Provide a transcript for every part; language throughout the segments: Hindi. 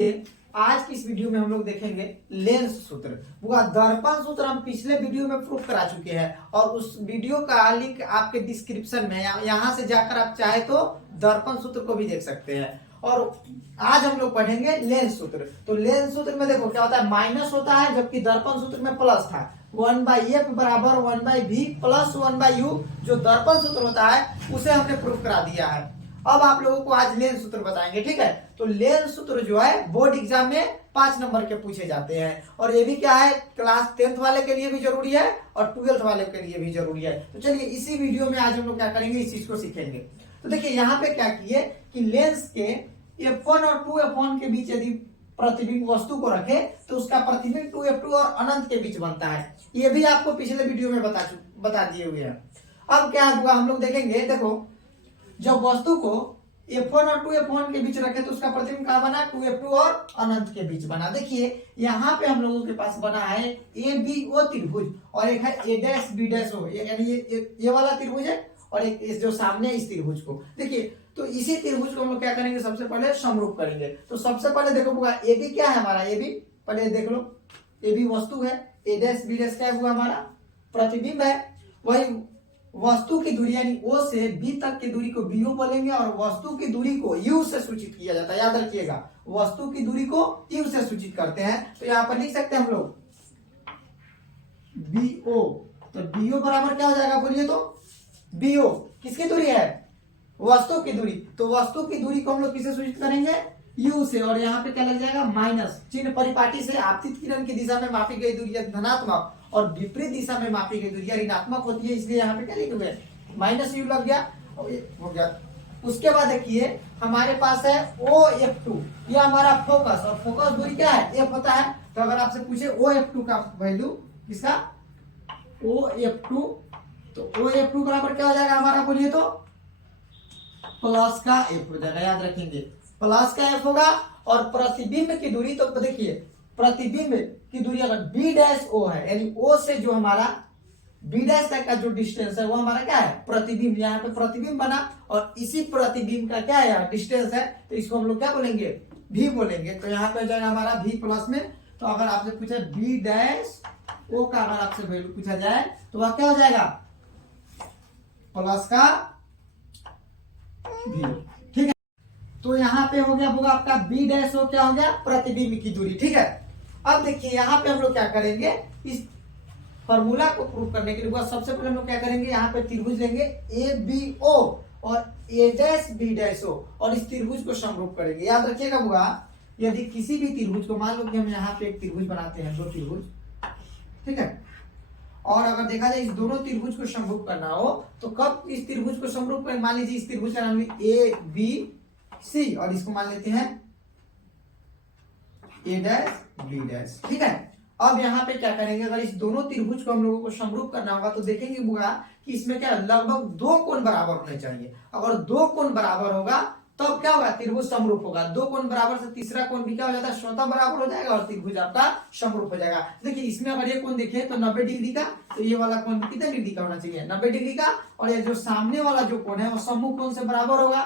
आज की इस वीडियो में हम लोग देखेंगे लेंस सूत्र। दर्पण सूत्र हम पिछले वीडियो में प्रूफ करा चुके हैं और उस वीडियो का लिंक आपके डिस्क्रिप्शन में, यहाँ से जाकर आप चाहे तो दर्पण सूत्र को भी देख सकते हैं। और आज हम लोग पढ़ेंगे लेंस सूत्र। तो लेंस सूत्र में देखो क्या होता है, माइनस होता है, जबकि दर्पण सूत्र में प्लस था। 1/f बराबर 1/v प्लस 1/u जो दर्पण सूत्र होता है उसे हमने प्रूफ करा दिया है। अब आप लोगों को आज लेंस सूत्र बताएंगे, ठीक है। तो लेंस सूत्र जो है बोर्ड एग्जाम में 5 नंबर के पूछे जाते हैं और ये भी क्या है, क्लास 10th वाले के लिए भी जरूरी है और 12th वाले के लिए भी जरूरी है। तो चलिए इसी वीडियो में आज हम लोग क्या करेंगे, इस चीज को सीखेंगे। तो देखिए यहाँ पे क्या किए कि लेंस के f1 और 2f1 के बीच यदि प्रतिबिंब वस्तु को रखे तो उसका प्रतिबिंब 2f2 और अनंत के बीच बनता है। ये भी आपको पिछले वीडियो में बता दिए हुए हैं। अब क्या हुआ हम लोग देखेंगे। देखो जब वस्तु को f1 और 2f1 के बीच रखे तो उसका प्रतिबिंब कहाँ बना, 2f2 और अनंत के बीच बना। देखिए यहाँ पे हम लोगों के पास बना है ABO त्रिभुज और एक है A', यानी ये वाला त्रिभुज है और एक इस जो सामने इस त्रिभुज को देखिए। तो इसी त्रिभुज को हम लोग क्या करेंगे, सबसे पहले समरूप करेंगे। तो सबसे पहले देखो AB क्या है हमारा, AB पहले देख लो, AB वस्तु है, A', क्या है हमारा प्रतिबिंब है। वही वस्तु की दूरी यानी O से B तक की दूरी को BO बोलेंगे और वस्तु की दूरी को U से सूचित किया जाता है। याद रखिएगा, वस्तु की दूरी को U से सूचित करते हैं। तो यहाँ पर लिख सकते हैं हम लोग BO। तो BO बराबर क्या हो जाएगा, बोलिए तो BO किसकी दूरी है, वस्तु की दूरी। तो वस्तु की दूरी को हम लोग किसे सूचित करेंगे, U से। और यहाँ पे क्या लग जाएगा, माइनस चिन्ह परिपाटी से आपतित किरण की दिशा में मापी गई दूरी धनात्मक और विपरीत दिशा में मापी गई दूरी ऋणात्मक होती है, इसलिए यहाँ पे क्या लिखे हुए माइनस U लग गया, हो गया। उसके बाद देखिए हमारे पास है OF2, ये हमारा फोकस, और फोकस दूरी क्या है, F होता है। तो अगर आपसे पूछे OF2 का वैल्यू, किसका OF2, तो OF2 बराबर क्या हो जाएगा हमारा, बोलिए तो प्लस का F हो जाएगा। याद रखेंगे प्लस का F होगा। और प्रतिबिंब की दूरी, तो देखिए प्रतिबिंब की दूरी अगर B'O है, यानी O से जो हमारा B' तक का जो डिस्टेंस है वो हमारा क्या है, प्रतिबिंब। यहाँ पे प्रतिबिंब बना और इसी प्रतिबिंब का क्या है डिस्टेंस है, तो इसको हम लोग क्या बोलेंगे, V बोलेंगे। तो यहाँ पे जाएगा हमारा V प्लस में। तो अगर आपसे पूछे B'O का अगर आपसे वैल्यू पूछा जाए तो वह क्या हो जाएगा, प्लस का V, ठीक है। तो यहाँ पे हो गया होगा आपका B'O क्या हो गया, प्रतिबिंब की दूरी, ठीक है। अब देखिए यहाँ पे हम लोग क्या करेंगे, इस फॉर्मूला को प्रूव करने के लिए सबसे पहले हम लोग क्या करेंगे, यहाँ पे त्रिभुज लेंगे ABO और A', और इस त्रिभुज को समरूप करेंगे। याद रखिएगा बुआ, यदि किसी भी त्रिभुज को, मान लो कि हम यहाँ पे एक त्रिभुज बनाते हैं, 2 त्रिभुज, ठीक है। और अगर देखा जाए इस दोनों त्रिभुज को समरूप करना हो तो कब इस त्रिभुज को समरूप करें, मान लीजिए इस त्रिभुज का नाम ABC और इसको मान लेते हैं A', ठीक है। अब यहाँ पे क्या करेंगे, अगर इस दोनों त्रिभुज को हम लोगों को समरूप करना होगा तो देखेंगे बुआ कि इसमें क्या लगभग 2 कोण बराबर होने चाहिए। अगर 2 कोण बराबर होगा तब क्या होगा, त्रिभुज समरूप होगा। 2 कोण बराबर से तीसरा कोण भी क्या हो जाता है, स्वतः बराबर हो जाएगा और त्रिभुज आपका समरूप हो जाएगा। देखिए इसमें अगर ये कोण देखें तो 90 डिग्री का, तो ये वाला कोण कितने डिग्री का होना चाहिए, 90 डिग्री का। और ये जो सामने वाला जो कोण है वो सम्मुख कोण से बराबर होगा।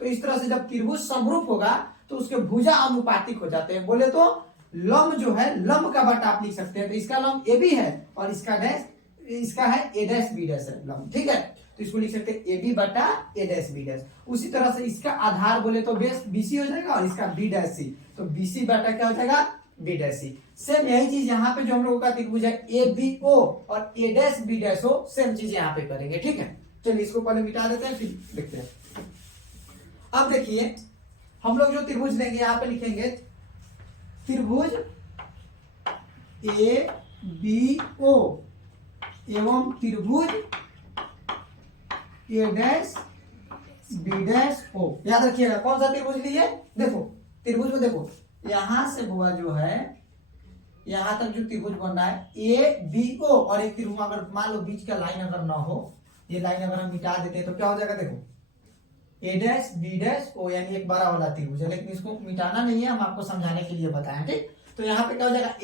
तो इस तरह से जब त्रिभुज समरूप होगा तो उसके भुजा अनुपातिक हो जाते हैं। बोले तो लंब जो है, लंब का बट आप लिख सकते हैं। तो इसका लंब AB है और इसका डैश, इसका है A', B' है लंब, ठीक है। तो इसको लिख सकते हैं AB बटा A', B'। उसी तरह से इसका आधार बोले तो बेस BC हो जाएगा और इसका B'C, तो BC बटा क्या हो जाएगा, B'C। सेम यही चीज यहाँ पे जो हम लोगों का त्रिभुज है ABO और A', B', सेम चीज यहाँ पे करेंगे, ठीक है। चलिए इसको पहले मिटा देते हैं फिर देखते हैं। अब देखिए हम लोग जो त्रिभुज लेंगे यहाँ पे लिखेंगे त्रिभुज ABO एवं त्रिभुज A', B', याद रखिएगा कौन सा त्रिभुज लिए। देखो त्रिभुज में देखो यहां से हुआ जो है, यहां तक जो त्रिभुज बन रहा है ABO और एक त्रिभुज, अगर मान लो बीच का लाइन अगर ना हो, ये लाइन अगर हम मिटा देते हैं तो क्या हो जाएगा, देखो A', B', यानी एक बड़ा वाला त्रिभुज है, लेकिन इसको मिटाना नहीं है, हम आपको समझाने के लिए बताएं, ठीक। तो यहाँ पे क्या हो जाएगा A',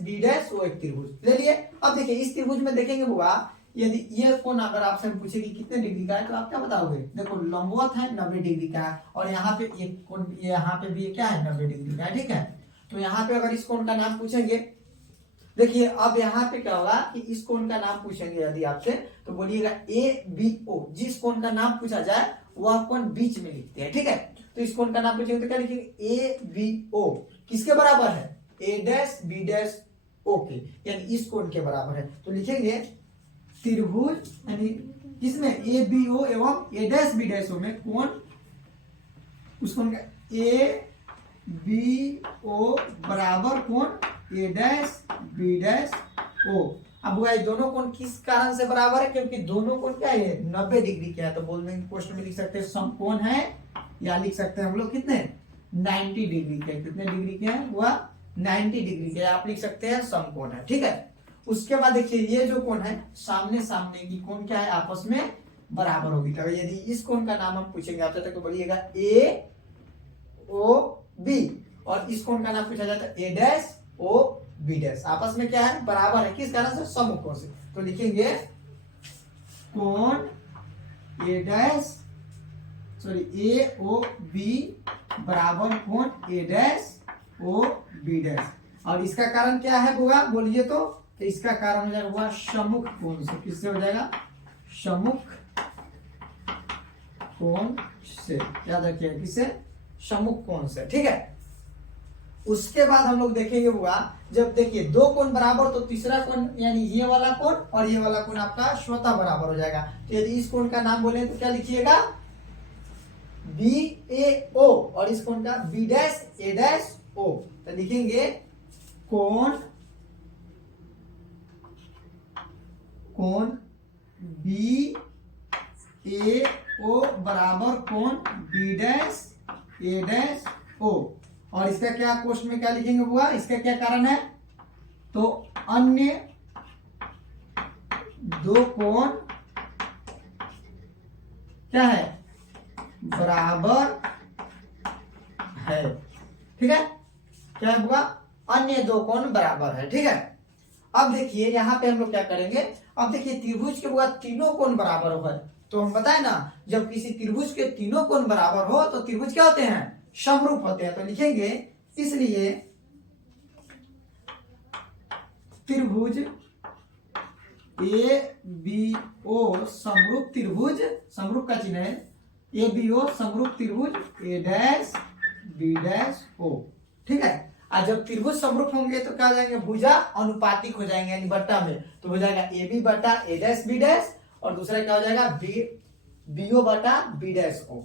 B', एक त्रिभुज ले लिए। अब देखिए इस त्रिभुज में देखेंगे बुआ यदि ये कोण अगर आपसे पूछे कि कितने डिग्री का है तो आप क्या बताओगे? देखो लंबवत है 90 डिग्री का है और यहाँ पे एक कोण, यहाँ पे भी ये क्या है 90 डिग्री का है, ठीक है। तो यहाँ पे अगर इस कोण का नाम पूछेंगे, देखिए अब यहाँ पे क्या होगा कि इस कोण का नाम पूछेंगे यदि आपसे तो बोलिएगा ABO। जिस कोण का नाम पूछा जाए वह कोण बीच में लिखते हैं, ठीक है। तो इस कोण का नाम पूछेंगे तो क्या लिखेंगे? ABO किसके बराबर है? A dash B dash O के, यानी इस कोण के बराबर है। तो लिखेंगे त्रिभुज यानी किसमें? ABO एवं A dash B dash O में कोण, उस कोण का ABO बराबर कोण A dash B dash O। अब ये दोनों कोण किस कारण से बराबर है? क्योंकि दोनों कोण क्या है? 90 डिग्री के है। तो बोल देंगे क्वेश्चन में लिख सकते हैं समकोण है, या लिख सकते हैं हम लोग कितने? 90 डिग्री के। कितने डिग्री के हैं? वह 90 डिग्री के, आप लिख सकते हैं समकोण है, ठीक है। उसके बाद देखिए ये जो कोण है सामने सामने की कोण क्या है? आपस में बराबर होगी। तो यदि इस कोण का नाम हम पूछेंगे आपसे तो बोलिएगा AOB, और इस कोण का नाम पूछा जाता है A डैश OB डैश। आपस में क्या है? बराबर है। किस कारण से? समकोण से। तो लिखेंगे कोण A डैश AOB बराबर कोण A डैश OB डैश। और इसका कारण क्या है होगा बोलिए तो इसका कारण हो जाएगा हुआ सम्मुख कोण से। किससे हो जाएगा? सम्मुख कोण से, याद रखिएगा किससे? सम्मुख कोण से, ठीक है। उसके बाद हम लोग देखेंगे हुआ जब देखिए दो कोण बराबर तो तीसरा कोण यानी ये वाला कोण और ये वाला कोण आपका स्वतः बराबर हो जाएगा। तो यदि इस कोण का नाम बोले तो क्या लिखिएगा? BAO, और इस कोण का B dash A dash O। तो लिखेंगे कोण BAO बराबर कोण B dash A dash O। और इसका क्या क्वेश्चन में क्या लिखेंगे हुआ? इसका क्या कारण है? तो अन्य दो कोण क्या है? बराबर है, ठीक है। क्या हुआ? अन्य दो कोण बराबर है, ठीक है। अब देखिए यहाँ पे हम लोग क्या करेंगे? अब देखिए त्रिभुज के बाद तीनों कोण बराबर हो गए तो हम बताए ना जब किसी त्रिभुज के तीनों कोण बराबर हो तो त्रिभुज क्या होते हैं? समरूप होते हैं। तो लिखेंगे इसलिए त्रिभुज ABO समरूप त्रिभुज, समरूप का चिन्ह है ABO समरूप त्रिभुज A dash B dash O, ठीक है। और जब त्रिभुज समरूप होंगे तो क्या हो जाएंगे? भुजा अनुपातिक हो जाएंगे यानी बट्टा में। तो हो जाएगा AB बटा A डैश B डैश, और दूसरा क्या हो जाएगा? BO बटा B डैश O।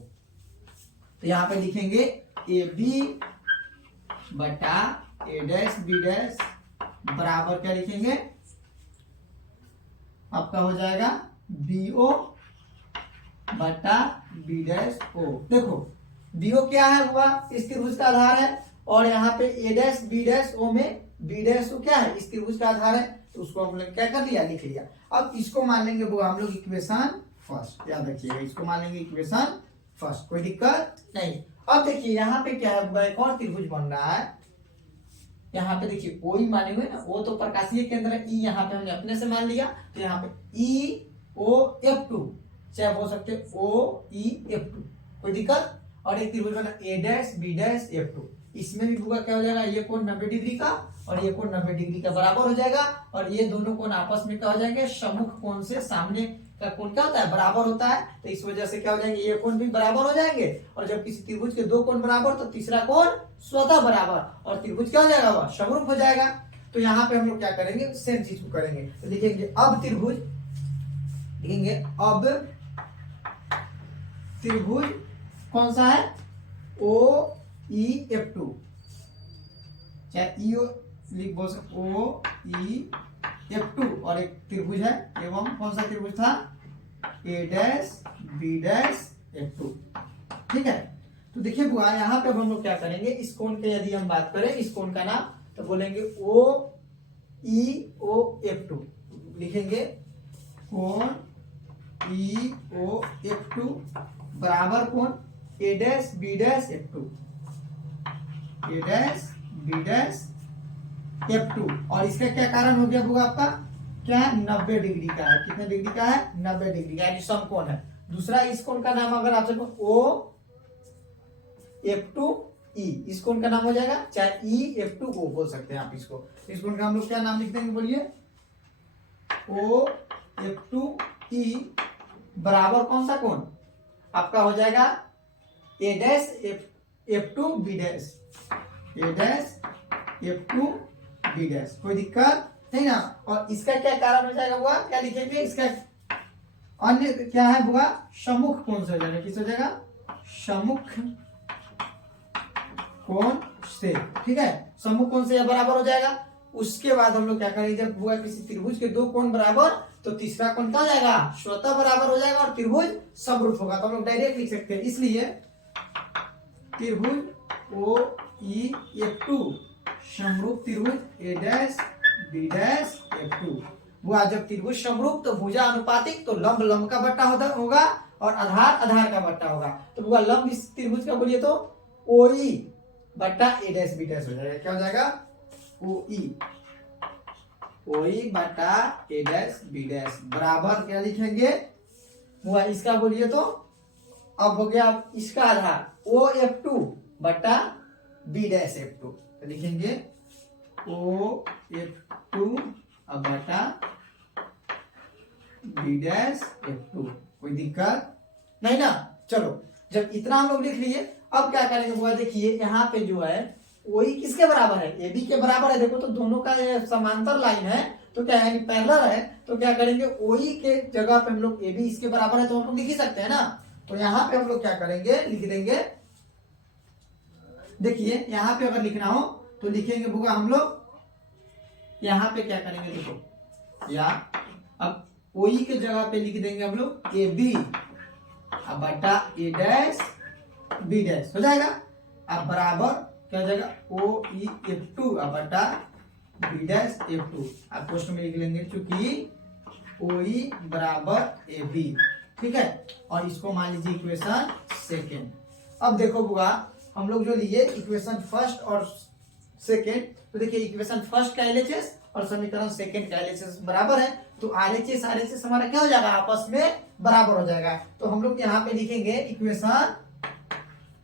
तो यहाँ पे लिखेंगे AB बटा A डैश B डैश बराबर क्या लिखेंगे? आपका हो जाएगा BO बटा B डैश O। देखो BO क्या है हुआ? इस त्रिभुज का आधार है, और यहाँ पे A dash B dash O में B डैश O क्या है? इस त्रिभुज का आधार है। तो उसको हम लोग क्या कर लिया? लिख लिया। अब इसको मान लेंगे वो हम लोग इक्वेशन फर्स्ट, याद रखिएगा इसको मान लेंगे इक्वेशन फर्स्ट, कोई दिक्कत नहीं। अब देखिए यहाँ पे क्या है? एक और त्रिभुज बन रहा है। यहाँ पे देखिए O ही माने हुए ना, O तो प्रकाशीय केंद्र है, E यहाँ पे हमने अपने से मान लिया। तो यहाँ पे EOF2 चाहे बोल सकते OEF2, कोई दिक्कत। और एक त्रिभुज बना A dash B dash F2, इसमें भी होगा क्या हो जाएगा? ये कोण 90 डिग्री का और ये कोण 90 डिग्री का बराबर हो जाएगा, और ये दोनों कोण आपस में क्या हो जाएंगे? सम्मुख कोण से। सामने का कोण क्या होता है? बराबर होता है। तो इस वजह से क्या हो जाएंगे? ये कोण भी बराबर हो जाएंगे, और जब किसी त्रिभुज के दो कोण बराबर तो तीसरा कोण स्वतः बराबर, और त्रिभुज क्या हो जाएगा? वह समरूप हो जाएगा। तो यहाँ पे हम लोग क्या करेंगे? सेम चीज को करेंगे। तो लिखेंगे अब त्रिभुज, लिखेंगे अब त्रिभुज कौन सा है? OEF2, चाहे लिख बोल सकते OEF2, और एक त्रिभुज है एवं कौन सा त्रिभुज था? A dash B dash F2, ठीक है। तो देखिए बुआ यहाँ पे हम लोग क्या करेंगे? इस कोण के यदि हम बात करें इस कोण का नाम तो बोलेंगे OEOF2, लिखेंगे कोण EOF2 बराबर कोण A dash B dash F2, A dash B dash F2। और इसका क्या कारण हो गया होगा आपका? क्या है 90 डिग्री का है। कितने डिग्री का है 90 डिग्री का, यानी समकोण है। दूसरा इस कोण का नाम अगर आपसे ओ F2E, इस कोण का नाम हो जाएगा, चाहे EF2O बोल सकते हैं आप इसको। इस कोण का हम लोग क्या नाम लिख देंगे बोलिए, OF2E बराबर कौन सा कोण आपका हो जाएगा A dash F2B dash, A dash F2B dash. कोई दिक्कत नहीं ना। और इसका क्या कारण हो जाएगा बुआ, क्या लिखेंगे, इसका अन्य क्या है बुआ, सम्मुख कोण से हो जाएगा। किस हो जाएगा, सम्मुख कोण से, ठीक है, सम्मुख कोण से यह बराबर हो जाएगा। उसके बाद हम लोग क्या करेंगे, जब हुआ किसी त्रिभुज के दो कोण बराबर, तो तीसरा कोण क्या हो जाएगा, स्वतः बराबर हो जाएगा और त्रिभुज समरूप होगा। तो हम लोग डायरेक्ट लिख सकते हैं, इसलिए त्रिभुज OEF2 समरूप त्रिभुज A dash B dash F2। हुआ जब त्रिभुज समरूप तो भुजा अनुपातिक, तो लंब लंब का बट्टा होगा और आधार आधार का बट्टा होगा। तो हुआ लंब इस त्रिभुज का बोलिए तो OE बट्टा A डैश B डैश हो जाएगा। क्या हो जाएगा, OE बट्टा A डैश B डैश बराबर क्या लिखेंगे, हुआ इसका बोलिए तो अब हो गया इसका आधार OF2 बट्टा B डैश F2। तो लिखेंगे OF2 अब बटा B डैश F2। कोई दिक्कत नहीं ना। चलो जब इतना हम लोग लिख लिए, अब क्या करेंगे बुआ, देखिए यहाँ पे जो है OE किसके बराबर है, AB के बराबर है। देखो तो दोनों का ये समांतर लाइन है, तो क्या है पैरेलल है, तो क्या करेंगे OE के जगह पे हम लोग AB इसके बराबर है, तो हम लोग लिख ही सकते हैं ना। तो यहाँ पे हम लोग क्या करेंगे, लिख देंगे, देखिए यहाँ पे अगर लिखना हो तो लिखेंगे बुआ हम लोग, यहाँ पे क्या करेंगे देखो, या अब OE के जगह पे लिख देंगे हम लोग AB अब बटा A डैश B डैश हो जाएगा। अब बराबर क्या हो जाएगा OEF2 अब बटा B डैश F2। अब क्वेश्चन में लिख लेंगे चूंकि OE बराबर AB, ठीक है, और इसको मान लीजिए इक्वेशन सेकेंड। अब देखो बुआ हम लोग जो लिए इक्वेशन फर्स्ट और सेकेंड, तो देखिए इक्वेशन फर्स्ट का LHS और समीकरण सेकेंड का LHS बराबर है, तो RHS हमारा क्या हो जाएगा, आपस में बराबर हो जाएगा। तो हम लोग यहाँ पे लिखेंगे इक्वेशन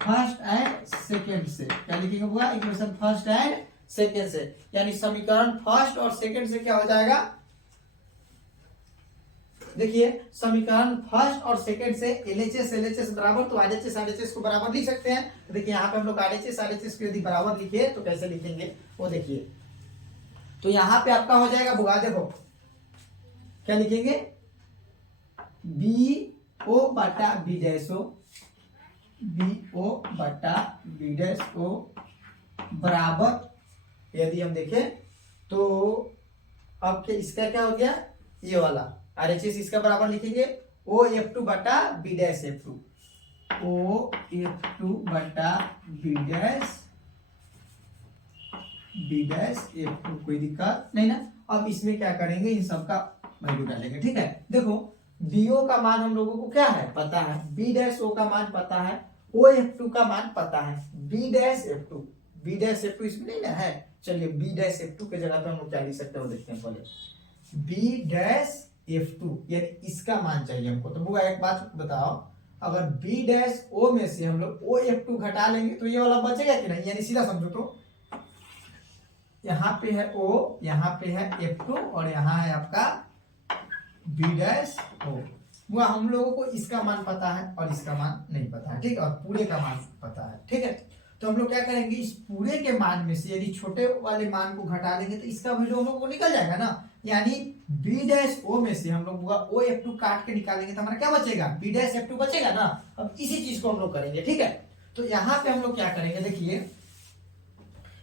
फर्स्ट एंड सेकेंड से, क्या लिखेंगे बुआ, इक्वेशन फर्स्ट एंड सेकेंड से, यानी समीकरण फर्स्ट और सेकेंड से क्या हो जाएगा, देखिए समीकरण फर्स्ट और सेकंड से LHS बराबर, तो RHS को बराबर लिख सकते हैं। तो देखिए यहाँ पे हम लोग RHS को यदि बराबर लिखे तो कैसे लिखेंगे वो देखिए। तो यहाँ पे आपका हो जाएगा बुआ, देखो क्या लिखेंगे, BO बटा B डैश O, BO बटा B डैश O बराबर, यदि हम देखें तो अब इसका क्या हो गया, ये वाला RHS इसका बराबर लिखेंगे OF2 बटा B डैश F2, OF2 बटा B डैश F2। कोई दिक्कत नहीं ना। अब इसमें क्या करेंगे, इन सब का वैल्यू डालेंगे, ठीक है। देखो BO का मान हम लोगों को क्या है पता है, B डैश O का मान पता है, OF2 का मान पता है, B डैश F2 इसमें नहीं ना है। चलिए B डैश F2 के जगह पे हम लोग क्या लिख सकते हैं वो देखते हैं पहले। B डैश F2 यानी इसका मान चाहिए हमको। तो बुआ एक बात बताओ, अगर B डैश O में से हम लोग OF2 घटा लेंगे तो ये वाला बचेगा कि नहीं, यानी सीधा समझो तो यहाँ पे है O, यहाँ पे है F2 और यहाँ है आपका B डैश O। बुआ हम लोगों को इसका मान पता है और इसका मान नहीं पता है, ठीक है, और पूरे का मान पता है, ठीक है। तो हम लोग क्या करेंगे, इस पूरे के मान में से यदि छोटे वाले मान को घटा लेंगे तो इसका वैल्यू हम लोग को निकल जाएगा ना, यानी B डैश O में से हम लोग OF2 काट के निकालेंगे तो हमारा क्या बचेगा, B डैश F2 बचेगा ना। अब इसी चीज को हम लोग करेंगे, ठीक है। तो यहाँ पे हम लोग क्या करेंगे, देखिए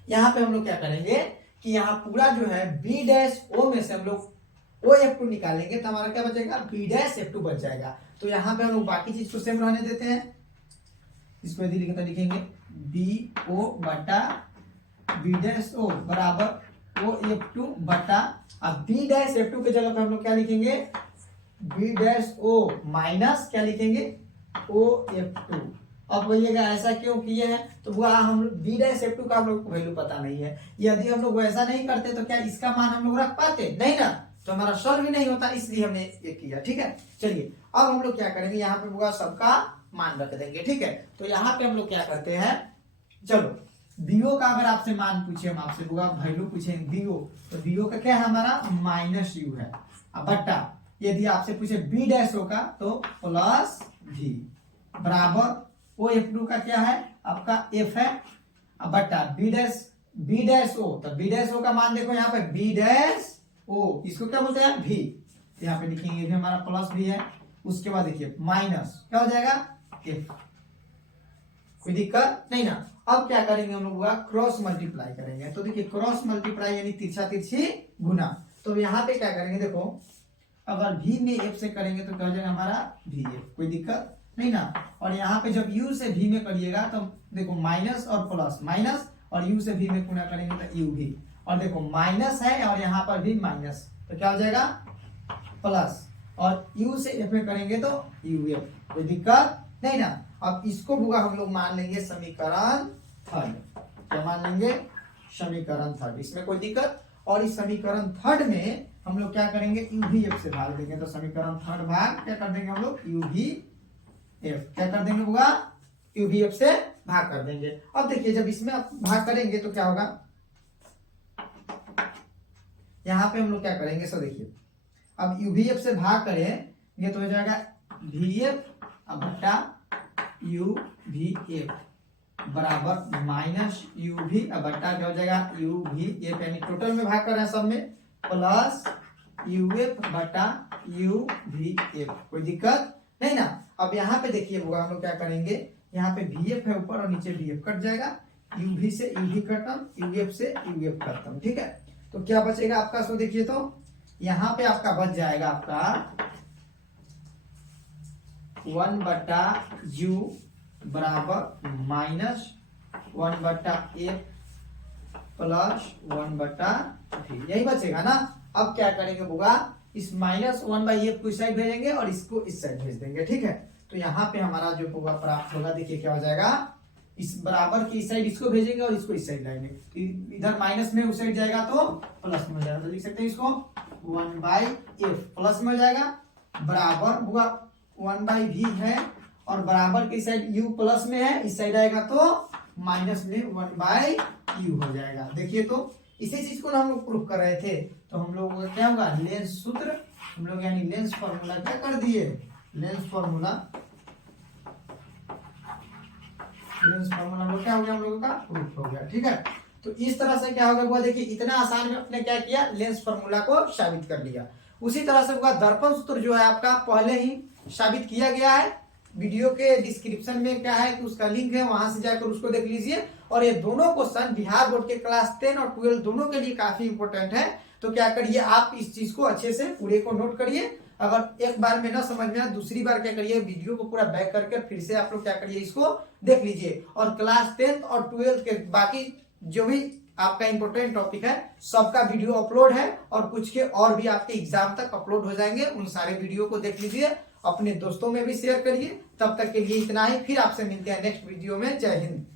यहाँ पे हम लोग क्या करेंगे कि यहाँ पूरा जो है B डैश O में से हम लोग OF2 निकालेंगे तो हमारा क्या बचेगा, B डैश F2 बच जाएगा। तो यहाँ पे हम लोग बाकी चीज को सेम रहने देते हैं, इसको यदि लिखेंगे BO बटा B डैश O बराबर OF2 बटा, अब B डैश F2 के जगह पे हम लोग क्या लिखेंगे, B डैश O माइनस क्या लिखेंगे OF2। अब बोलिएगा ऐसा क्यों किए हैं, तो वो हम लोग B डैश F2 का हम लोग को वैल्यू पता नहीं है। यदि हम लोग वैसा नहीं करते तो क्या इसका मान हम लोग रख पाते, नहीं ना। तो हमारा सॉल्व भी नहीं होता, इसलिए हमने ये किया। ठीक है, चलिए अब हम लोग क्या करेंगे, यहाँ पे होगा सबका मान रख देंगे। ठीक है, तो यहाँ पे हम लोग क्या करते हैं, चलो बीओ का अगर आपसे मान पूछे, हम आपसे होगा वैल्यू पूछेंगे बीओ, तो बीओ का क्या है हमारा माइनस यू है, अब बट्टा यदि आपसे पूछे बी डैश ओ का तो प्लस भी बराबर ओ एफ टू का क्या है आपका एफ है, अब बट्टा बी डैश ओ, तो बी डैश ओ का मान देखो यहाँ पे बी डैश ओ, इसको क्या बोलते हैं भी, यहाँ पे लिखेंगे भी हमारा प्लस भी है। उसके बाद देखिए माइनस क्या हो जाएगा एफ, कोई दिक्कत नहीं ना। अब क्या करेंगे हम लोग क्रॉस मल्टीप्लाई करेंगे, तो देखिए क्रॉस मल्टीप्लाई यानी तिरछा तिरछी गुना, तो यहाँ पे क्या करेंगे देखो, अगर v में f से करेंगे तो क्या हो जाएगा हमारा v f, कोई दिक्कत नहीं ना। और यहाँ पे जब u से v में करिएगा तो देखो माइनस और प्लस, माइनस और u से v में गुना करेंगे तो u v, और देखो माइनस है और यहाँ पर भी माइनस, तो क्या हो जाएगा प्लस, और u से f में करेंगे तो u f, कोई दिक्कत नहीं ना। अब इसको होगा हम लोग मान लेंगे समीकरण थर्ड, क्या मान लेंगे समीकरण थर्ड, इसमें कोई दिक्कत। और इस समीकरण थर्ड में हम लोग क्या करेंगे यू भी एफ से भाग देंगे, तो समीकरण थर्ड भाग क्या कर देंगे हम लोग यू भी एफ, क्या कर देंगे होगा यू भी एफ से भाग कर देंगे। अब देखिए जब इसमें भाग करेंगे तो क्या होगा, यहाँ पे हम लोग क्या करेंगे, सो देखिए अब यू भी एफ से भाग करेंगे तो हो जाएगा वी एफ बटा यू भी एफ बराबर माइनस यू भी बट्टा क्या हो जाएगा यू भी एफ, यानी टोटल में भाग कर रहे हैं सब में, प्लस यू एफ बटा यू भी एफ, कोई दिक्कत नहीं ना। अब यहाँ पे देखिए होगा हम लोग क्या करेंगे, यहाँ पे वी एफ है ऊपर और नीचे वी एफ कट जाएगा, यू भी से यू भी खत्म, यू एफ से यू एफ खत्म। ठीक है, तो क्या बचेगा आपका, सो देखिए तो यहाँ पे आपका बच जाएगा आपका 1 बटा यू बराबर माइनस 1 बटा एफ प्लस 1 बटा वी, यही बचेगा ना। अब क्या करेंगे होगा, इस माइनस 1 बाई एफ को इस साइड भेजेंगे और इसको इस साइड भेज देंगे। ठीक है, तो यहाँ पे हमारा जो होगा प्राप्त होगा, देखिए क्या हो जाएगा, इस बराबर की इस साइड इसको भेजेंगे और इसको इस साइड लाएंगे, इधर माइनस में उस साइड जाएगा तो प्लस में हो जाएगा, तो लिख सकते हैं इसको 1 बाई एफ प्लस में हो जाएगा, बराबर हुआ 1 बाई वी है, और बराबर की साइड u प्लस में है, इस साइड आएगा तो माइनस में 1 बाई यू हो जाएगा। देखिए तो इसी चीज को हम लोग प्रूफ कर रहे थे, तो हम लोग का क्या होगा लेंस सूत्र, हम लोग यानी लेंस फॉर्मूला क्या कर दिए, लेंस फॉर्मूला क्या हो गया हम लोगों का प्रूफ हो गया। ठीक है, तो इस तरह से क्या होगा, देखिए इतना आसान में अपने क्या किया, लेंस फॉर्मूला को साबित कर लिया। उसी तरह से होगा दर्पण सूत्र जो है आपका पहले ही साबित किया गया है, वीडियो के डिस्क्रिप्शन में क्या है कि उसका लिंक है, वहां से जाकर उसको देख लीजिए। और ये दोनों क्वेश्चन बिहार बोर्ड के क्लास 10 और 12 दोनों के लिए काफी इंपॉर्टेंट है, तो क्या करिए आप इस चीज को अच्छे से पूरे को नोट करिए। अगर एक बार में ना समझ में आए, दूसरी बार क्या करिए वीडियो को पूरा बैक करके फिर से आप लोग क्या करिए इसको देख लीजिए। और क्लास 10 और 12 के बाकी जो भी आपका इंपॉर्टेंट टॉपिक है सबका वीडियो अपलोड है, और कुछ के और भी आपके एग्जाम तक अपलोड हो जाएंगे, उन सारे वीडियो को देख लीजिए, अपने दोस्तों में भी शेयर करिए। तब तक के लिए इतना ही, फिर आपसे मिलते हैं नेक्स्ट वीडियो में। जय हिंद।